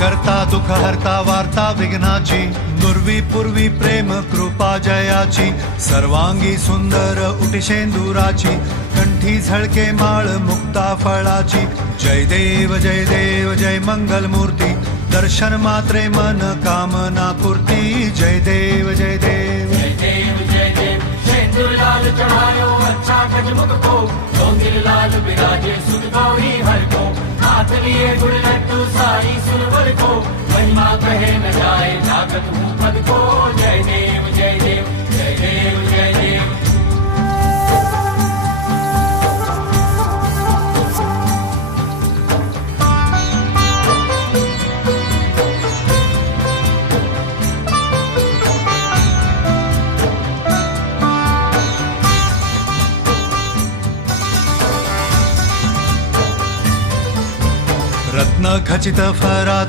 करता दुःख हरता वार्ता विघ्नाची, नुरवी पूर्वी प्रेम कृपा जयाची, सर्वांगी सुंदर उटिशेंदुराची, कंठी झळके माळ मुक्ता फळाची. जय देव जय मंगल मूर्ती, दर्शन मात्रे मन कामना पूर्ती. जय देव जय देव शेंदूर लाल चढ़ायो अच्छा गजमुख को, डोंगिर लाल विराजे सुध गौरी हर को, हाथ लिए गुड़ लड्डू सारी सुरवर को, महिमा कहे न जाए जागत हूँ पद को. जय देव जय देव जय देव जय देव. रत्न खचित फरात